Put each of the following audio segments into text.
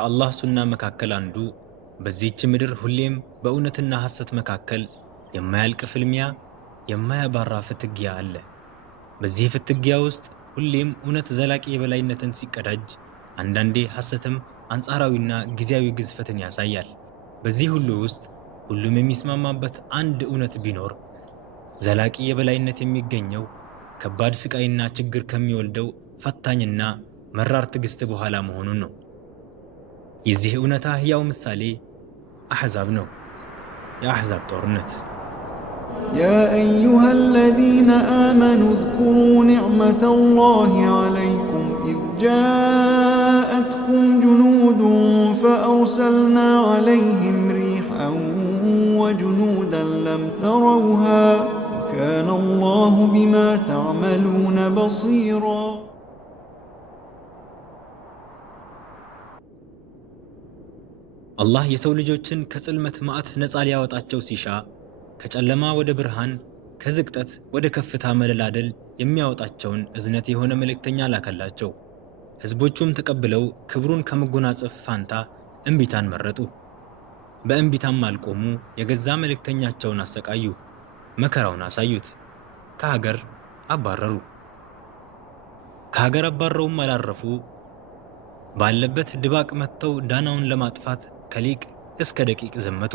ከአላህ ሱና መካከል አንዱ በዚህች ምድር ሁሌም በእውነትና ሐሰት መካከል የማያልቅ ፍልሚያ፣ የማያባራ ፍትጊያ አለ። በዚህ ፍትጊያ ውስጥ ሁሌም እውነት ዘላቂ የበላይነትን ሲቀዳጅ፣ አንዳንዴ ሐሰትም አንጻራዊና ጊዜያዊ ግዝፈትን ያሳያል። በዚህ ሁሉ ውስጥ ሁሉም የሚስማማበት አንድ እውነት ቢኖር ዘላቂ የበላይነት የሚገኘው ከባድ ስቃይና ችግር ከሚወልደው ፈታኝና መራር ትዕግስት በኋላ መሆኑን ነው። የዚህ እውነታ ሕያው ምሳሌ አሕዛብ ነው። የአሕዛብ ጦርነት። يا أيها الذين آمنوا اذكروا نعمة الله عليكم إذ جاءتكم جنود فأرسلنا عليهم ريحا وجنودا لم تروها وكان الله بما تعملون بصيرا. አላህ የሰው ልጆችን ከጽልመት ማዕት ነፃ ሊያወጣቸው ሲሻ ከጨለማ ወደ ብርሃን፣ ከዝቅጠት ወደ ከፍታ መደላደል የሚያወጣቸውን እዝነት የሆነ መልእክተኛ ላከላቸው። ሕዝቦቹም ተቀብለው ክብሩን ከመጎናጸፍ ፋንታ እምቢታን መረጡ። በእምቢታም አልቆሙ። የገዛ መልእክተኛቸውን አሰቃዩ፣ መከራውን አሳዩት፣ ከሀገር አባረሩ። ከሀገር አባረውም አላረፉ። ባለበት ድባቅ መጥተው ዳናውን ለማጥፋት ከሊቅ እስከ ደቂቅ ዘመቱ።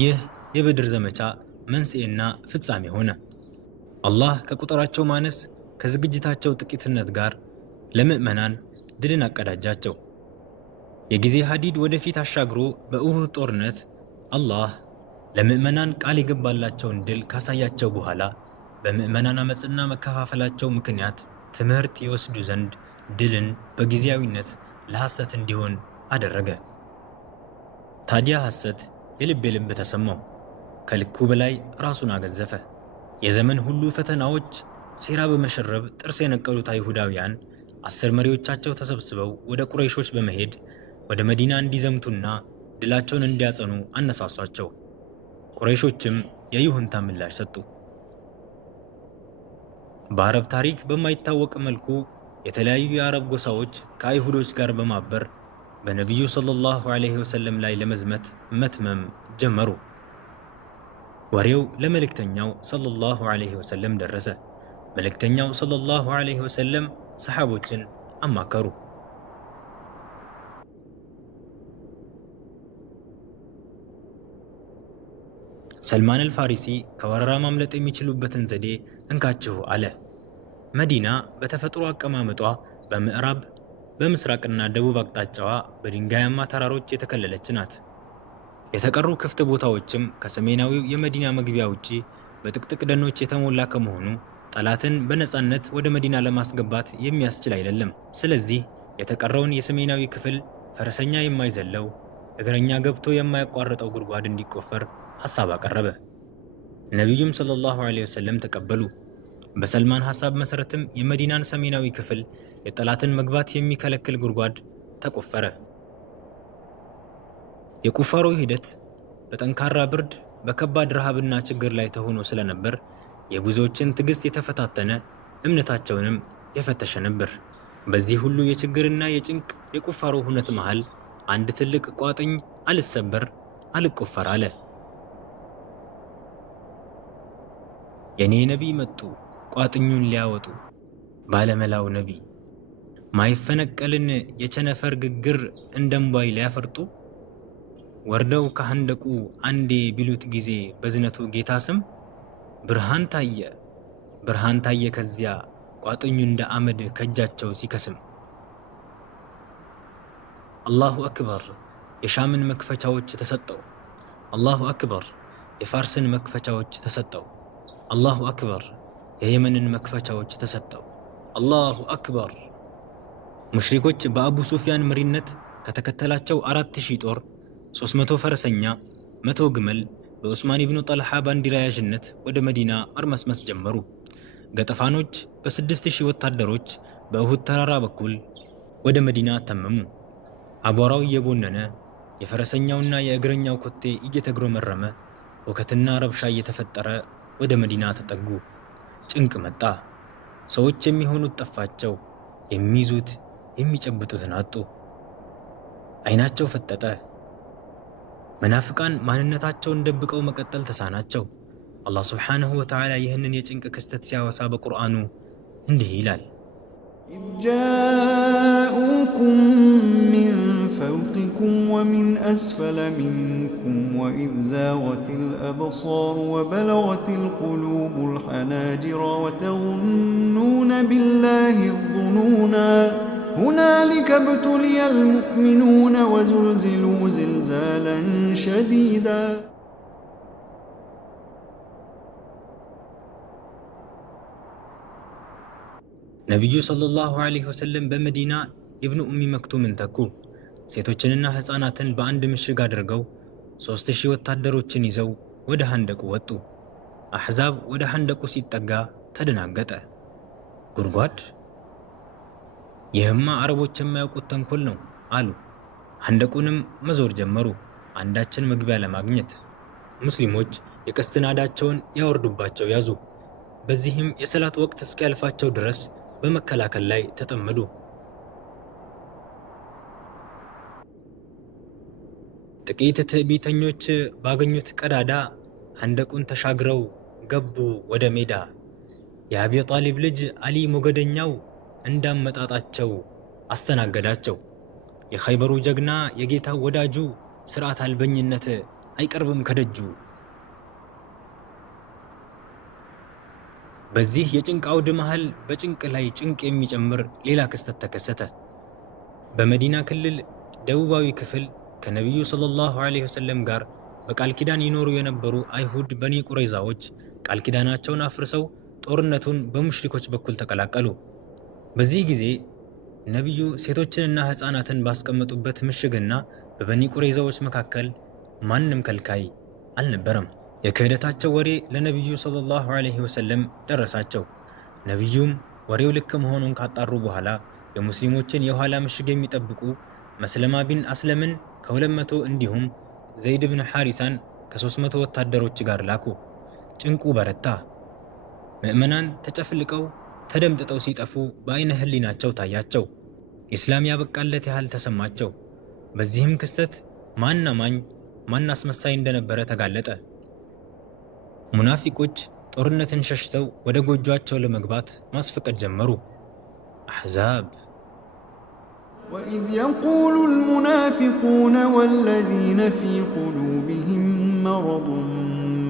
ይህ የበድር ዘመቻ መንስኤና ፍጻሜ ሆነ። አላህ ከቁጥራቸው ማነስ ከዝግጅታቸው ጥቂትነት ጋር ለምዕመናን ድልን አቀዳጃቸው። የጊዜ ሀዲድ ወደፊት አሻግሮ በኡሁድ ጦርነት አላህ ለምዕመናን ቃል የገባላቸውን ድል ካሳያቸው በኋላ በምዕመናን አመፅና መከፋፈላቸው ምክንያት ትምህርት ይወስዱ ዘንድ ድልን በጊዜያዊነት ለሐሰት እንዲሆን አደረገ። ታዲያ ሐሰት የልብ ልብ ተሰማው። ከልኩ በላይ ራሱን አገዘፈ። የዘመን ሁሉ ፈተናዎች ሴራ በመሸረብ ጥርስ የነቀሉት አይሁዳውያን 10 መሪዎቻቸው ተሰብስበው ወደ ቁረይሾች በመሄድ ወደ መዲና እንዲዘምቱና ድላቸውን እንዲያጸኑ አነሳሷቸው። ቁረይሾችም የይሁንታ ምላሽ ሰጡ። በአረብ ታሪክ በማይታወቅ መልኩ የተለያዩ የአረብ ጎሳዎች ከአይሁዶች ጋር በማበር በነቢዩ ሰለላሁ ዐለይሂ ወሰለም ላይ ለመዝመት መትመም ጀመሩ። ወሬው ለመልእክተኛው ሰለላሁ ዐለይሂ ወሰለም ደረሰ። መልእክተኛው ሰለላሁ ዐለይሂ ወሰለም ሰሓቦችን አማከሩ። ሰልማን አልፋሪሲ ከወረራ ማምለጥ የሚችሉበትን ዘዴ እንካችሁ አለ። መዲና በተፈጥሮ አቀማመጧ በምዕራብ በምስራቅና ደቡብ አቅጣጫዋ በድንጋያማ ተራሮች የተከለለች ናት። የተቀሩ ክፍት ቦታዎችም ከሰሜናዊው የመዲና መግቢያ ውጪ በጥቅጥቅ ደኖች የተሞላ ከመሆኑ ጠላትን በነፃነት ወደ መዲና ለማስገባት የሚያስችል አይደለም። ስለዚህ የተቀረውን የሰሜናዊ ክፍል ፈረሰኛ የማይዘለው እግረኛ ገብቶ የማያቋርጠው ጉድጓድ እንዲቆፈር ሐሳብ አቀረበ። ነቢዩም ሰለላሁ ዐለይሂ ወሰለም ተቀበሉ። በሰልማን ሐሳብ መሠረትም የመዲናን ሰሜናዊ ክፍል የጠላትን መግባት የሚከለክል ጉድጓድ ተቆፈረ። የቁፋሮው ሂደት በጠንካራ ብርድ፣ በከባድ ረሃብና ችግር ላይ ተሆኖ ስለነበር የብዙዎችን ትዕግስት የተፈታተነ፣ እምነታቸውንም የፈተሸ ነበር። በዚህ ሁሉ የችግርና የጭንቅ የቁፋሮ ሁነት መሃል አንድ ትልቅ ቋጥኝ አልሰበር አልቆፈር አለ። የኔ ነቢይ መጡ ቋጥኙን ሊያወጡ፣ ባለመላው ነቢይ ማይፈነቀልን የቸነፈር ግግር እንደምባይ ሊያፈርጡ፣ ወርደው ከሐንደቁ አንዴ ቢሉት ጊዜ በዝነቱ ጌታ ስም ብርሃን ታየ ከዚያ ቋጥኙ እንደ አመድ ከእጃቸው ሲከስም። አላሁ አክበር የሻምን መክፈቻዎች ተሰጠው። አላሁ አክበር የፋርስን መክፈቻዎች ተሰጠው። አላሁ አክበር የየመንን መክፈቻዎች ተሰጠው። አላሁ አክበር። ሙሽሪኮች በአቡ ሱፊያን መሪነት ከተከተላቸው 4000 ጦር፣ 300 ፈረሰኛ፣ 100 ግመል በዑስማን ኢብኑ ጠልሓ ባንዲራ ያዥነት ወደ መዲና መርመስመስ ጀመሩ። ገጠፋኖች በ6000 ወታደሮች በእሁድ ተራራ በኩል ወደ መዲና ተመሙ። አቧራው እየቦነነ የፈረሰኛውና የእግረኛው ኮቴ እየተግሮመረመ ሁከትና ረብሻ እየተፈጠረ ወደ መዲና ተጠጉ። ጭንቅ መጣ። ሰዎች የሚሆኑት ጠፋቸው። የሚይዙት የሚጨብጡትን አጡ። አይናቸው ፈጠጠ። መናፍቃን ማንነታቸውን ደብቀው መቀጠል ተሳናቸው። አላህ ስብሓንሁ ወተዓላ ይህንን የጭንቅ ክስተት ሲያወሳ በቁርአኑ እንዲህ ይላል፣ إذ جاءوكم من فوقكم ومن أسفل منكم وإذ زاغت الأبصار وبلغت القلوب الحناجر وتظنون بالله الظنونا هنالك ابتلي المؤمنون وزلزلوا زلزالا شديدا ነቢዩ ሰለላሁ ዐለይሂ ወሰለም በመዲና ኢብኑ ኡሚ መክቱምን ተኩ። ሴቶችንና ሕፃናትን በአንድ ምሽግ አድርገው 3000 ወታደሮችን ይዘው ወደ ሐንደቁ ወጡ። አሕዛብ ወደ ሐንደቁ ሲጠጋ ተደናገጠ። ጉድጓድ? ይህማ አረቦች የማያውቁት ተንኮል ነው አሉ። ሐንደቁንም መዞር ጀመሩ አንዳችን መግቢያ ለማግኘት። ሙስሊሞች የቀስት ናዳቸውን ያወርዱባቸው ያዙ። በዚህም የሰላት ወቅት እስኪያልፋቸው ድረስ በመከላከል ላይ ተጠመዱ። ጥቂት ትዕቢተኞች ባገኙት ቀዳዳ ሐንደቁን ተሻግረው ገቡ ወደ ሜዳ። የአቢ ጣሊብ ልጅ አሊ ሞገደኛው እንዳመጣጣቸው አስተናገዳቸው። የኸይበሩ ጀግና የጌታው ወዳጁ ሥርዓት አልበኝነት አይቀርብም ከደጁ። በዚህ የጭንቅ አውድ መሃል በጭንቅ ላይ ጭንቅ የሚጨምር ሌላ ክስተት ተከሰተ። በመዲና ክልል ደቡባዊ ክፍል ከነቢዩ ሰለላሁ ዐለይሂ ወሰለም ጋር በቃል ኪዳን ይኖሩ የነበሩ አይሁድ በኒ ቁረይዛዎች ቃል ኪዳናቸውን አፍርሰው ጦርነቱን በሙሽሪኮች በኩል ተቀላቀሉ። በዚህ ጊዜ ነቢዩ ሴቶችንና ሕፃናትን ባስቀመጡበት ምሽግና በበኒ ቁረይዛዎች መካከል ማንም ከልካይ አልነበረም። የክህደታቸው ወሬ ለነቢዩ ሰለላሁ ዐለይሂ ወሰለም ደረሳቸው። ነቢዩም ወሬው ልክ መሆኑን ካጣሩ በኋላ የሙስሊሞችን የኋላ ምሽግ የሚጠብቁ መስለማ ቢን አስለምን ከ200 እንዲሁም ዘይድ ብን ሐሪሳን ከ300 ወታደሮች ጋር ላኩ። ጭንቁ በረታ። ምዕመናን ተጨፍልቀው ተደምጥጠው ሲጠፉ በአይነ ህሊናቸው ታያቸው። ኢስላም ያበቃለት ያህል ተሰማቸው። በዚህም ክስተት ማን አማኝ ማን አስመሳይ እንደነበረ ተጋለጠ። ሙናፊቆች ጦርነትን ሸሽተው ወደ ጎጆአቸው ለመግባት ማስፈቀድ ጀመሩ። አሕዛብ وإذ يقول المنافقون والذين في قلوبهم مرض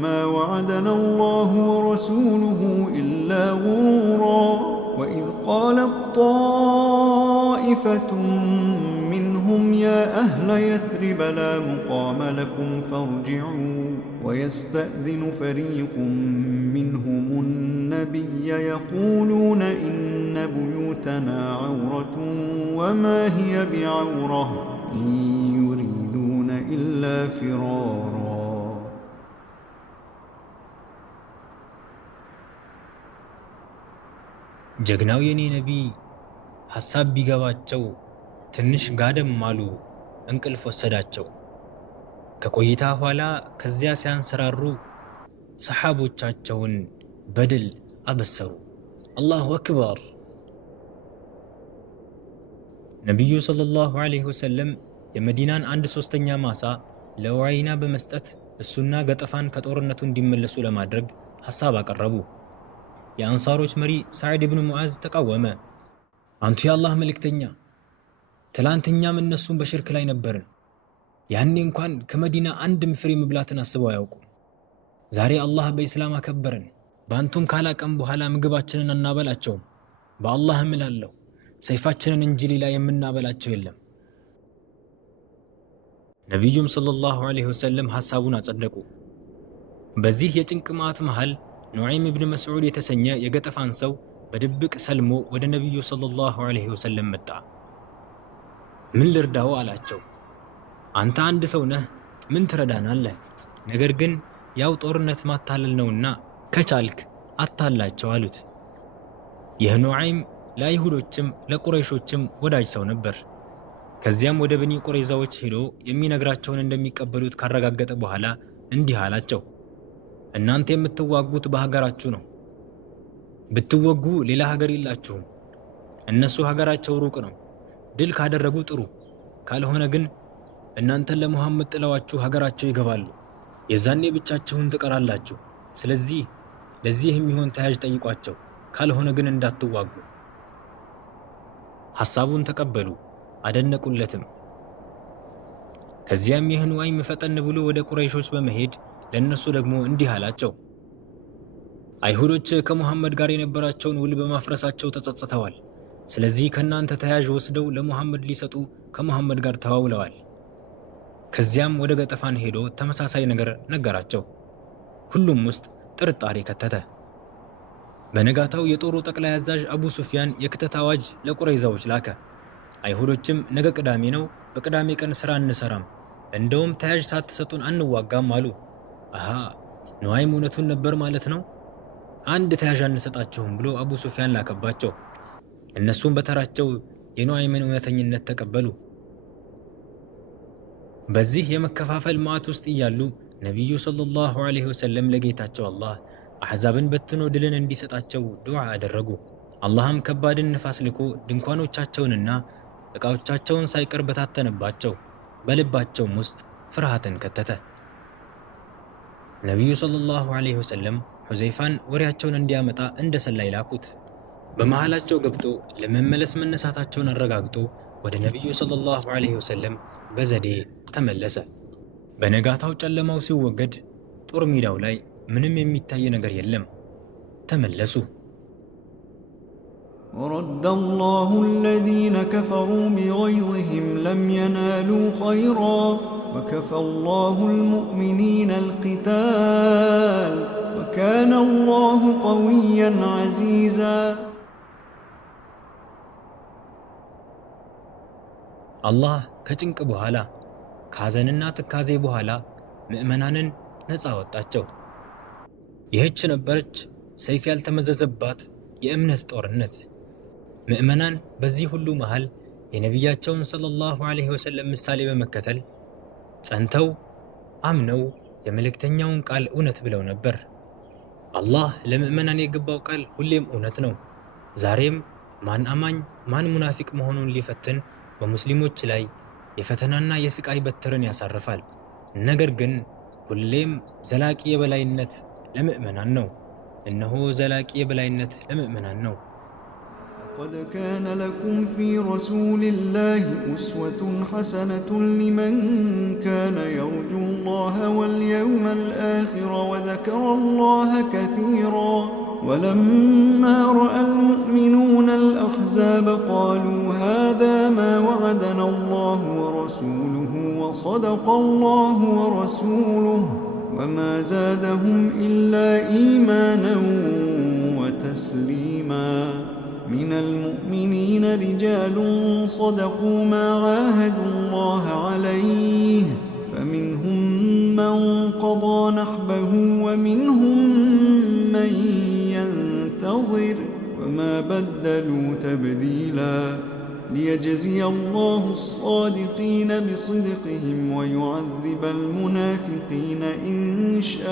ما وعدنا الله ورسوله إلا غرورا وإذ قالت طائفة منهم يا أهل يثرب لا مقام لكم فارجعوا ويستأذن فريق منهم النبي يقولون إن بيوتنا عورة وما هي بعورة إن يريدون إلا فرارا ጀግናው የኔ ነቢይ ሐሳብ ቢገባቸው ትንሽ ጋደም አሉ፣ እንቅልፍ ወሰዳቸው። ከቆይታ ኋላ ከዚያ ሲያንሰራሩ ሰሓቦቻቸውን በድል አበሰሩ። አላሁ አክበር። ነቢዩ ሰለላሁ ዐለይሂ ወሰለም የመዲናን 1/3 ማሳ ለዑወይና በመስጠት እሱና ገጠፋን ከጦርነቱ እንዲመለሱ ለማድረግ ሐሳብ አቀረቡ። የአንሳሮች መሪ ሰዕድ ብኑ ሙዓዝ ተቃወመ። አንቱ የአላህ መልእክተኛ፣ ትላንትኛም እነሱም በሽርክ ላይ ነበርን። ያኔ እንኳን ከመዲና አንድም ፍሬ መብላትን አስበው አያውቁም። ዛሬ አላህ በኢስላም አከበረን። በአንቱም ካላቀም በኋላ ምግባችንን አናበላቸውም። በአላህ እምላለሁ ሰይፋችንን እንጂ ሌላ የምናበላቸው የለም። ነቢዩም ሰለላሁ ዐለይሂ ወሰለም ሐሳቡን አጸደቁ። በዚህ የጭንቅ መዓት መሃል ኑዐይም ብን መስዑድ የተሰኘ የገጠፋን ሰው በድብቅ ሰልሞ ወደ ነቢዩ ሰለላሁ ዐለይሂ ወሰለም መጣ። ምን ልርዳው አላቸው። አንተ አንድ ሰው ነህ፣ ምን ትረዳናለህ? ነገር ግን ያው ጦርነት ማታለል ነውና ከቻልክ አታላቸው አሉት። ይህ ኑዐይም ለአይሁዶችም ለቁረይሾችም ወዳጅ ሰው ነበር። ከዚያም ወደ በኒ ቁረይዛዎች ሄዶ የሚነግራቸውን እንደሚቀበሉት ካረጋገጠ በኋላ እንዲህ አላቸው። እናንተ የምትዋጉት በሀገራችሁ ነው። ብትወጉ ሌላ ሀገር የላችሁም። እነሱ ሀገራቸው ሩቅ ነው። ድል ካደረጉ ጥሩ፣ ካልሆነ ግን እናንተን ለሙሐመድ ጥለዋችሁ ሀገራቸው ይገባሉ። የዛኔ ብቻችሁን ትቀራላችሁ። ስለዚህ ለዚህ የሚሆን ተያዥ ጠይቋቸው፣ ካልሆነ ግን እንዳትዋጉ። ሐሳቡን ተቀበሉ፣ አደነቁለትም። ከዚያም ይህ ኑዓይም ፈጠን ብሎ ወደ ቁረይሾች በመሄድ ለእነርሱ ደግሞ እንዲህ አላቸው። አይሁዶች ከሙሐመድ ጋር የነበራቸውን ውል በማፍረሳቸው ተጸጽተዋል። ስለዚህ ከእናንተ ተያዥ ወስደው ለሙሐመድ ሊሰጡ ከሙሐመድ ጋር ተዋውለዋል። ከዚያም ወደ ገጠፋን ሄዶ ተመሳሳይ ነገር ነገራቸው። ሁሉም ውስጥ ጥርጣሬ ከተተ። በነጋታው የጦሩ ጠቅላይ አዛዥ አቡ ሱፊያን የክተት አዋጅ ለቁረይዛዎች ላከ። አይሁዶችም ነገ ቅዳሜ ነው፣ በቅዳሜ ቀን ሥራ እንሰራም፣ እንደውም ተያዥ ሳትሰጡን አንዋጋም አሉ። አሃ ኑዓይም እውነቱን ነበር ማለት ነው። አንድ ተያዥ አንሰጣችሁም ብሎ አቡ ሱፊያን ላከባቸው። እነሱም በተራቸው የኑዓይምን እውነተኝነት ተቀበሉ። በዚህ የመከፋፈል መዓት ውስጥ እያሉ ነቢዩ ሰለላሁ ዐለይሂ ወሰለም ለጌታቸው አላህ አሕዛብን በትኖ ድልን እንዲሰጣቸው ዱዓ አደረጉ። አላህም ከባድን ንፋስ ልኮ ድንኳኖቻቸውንና ዕቃዎቻቸውን ሳይቀር በታተነባቸው፣ በልባቸውም ውስጥ ፍርሃትን ከተተ። ነቢዩ ሰለላሁ ዐለይሂ ወሰለም ሑዘይፋን ወሬያቸውን እንዲያመጣ እንደ ሰላይ ላኩት። በመሃላቸው ገብቶ ለመመለስ መነሳታቸውን አረጋግጦ ወደ ነቢዩ ሰለላሁ ዐለይሂ ወሰለም በዘዴ ተመለሰ። በነጋታው ጨለማው ሲወገድ ጦር ሜዳው ላይ ምንም የሚታይ ነገር የለም። ተመለሱ። ورد الله الذين كفروا بغيظهم لم ينالوا خيرا وكفى الله المؤمنين القتال وكان الله قويا عزيزا አላህ ከጭንቅ በኋላ ከሐዘንና ትካዜ በኋላ ምዕመናንን ነፃ ወጣቸው። ይህች ነበረች ሰይፍ ያልተመዘዘባት የእምነት ጦርነት። ምዕመናን በዚህ ሁሉ መሃል የነቢያቸውን ሰለላሁ ዐለይሂ ወሰለም ምሳሌ በመከተል ጸንተው አምነው የመልእክተኛውን ቃል እውነት ብለው ነበር። አላህ ለምዕመናን የገባው ቃል ሁሌም እውነት ነው። ዛሬም ማን አማኝ ማን ሙናፊቅ መሆኑን ሊፈትን በሙስሊሞች ላይ የፈተናና የስቃይ በትርን ያሳርፋል። ነገር ግን ሁሌም ዘላቂ የበላይነት ለምዕመናን ነው። እነሆ ዘላቂ የበላይነት ለምዕመናን ነው። قد كان لكم في رسول الله أسوة حسنة لمن كان يرجو الله واليوم الآخر وذكر الله كثيرا ولما رأى المؤمنون الأحزاب قالوا هذا ما وعدنا الله ورسوله وصدق الله ورسوله وما زادهم إلا إيمانا وتسليما من المؤمنين رجال صدقوا ما عاهدوا الله عليه فمنهم من قضى نحبه ومنهم من ينتظر وما بدلوا تبديلا ليجزي الله الصادقين بصدقهم ويعذب المنافقين إن شاء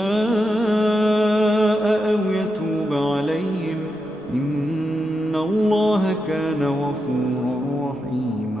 أو يتوب عليهم إن الله كان غفورا رحيما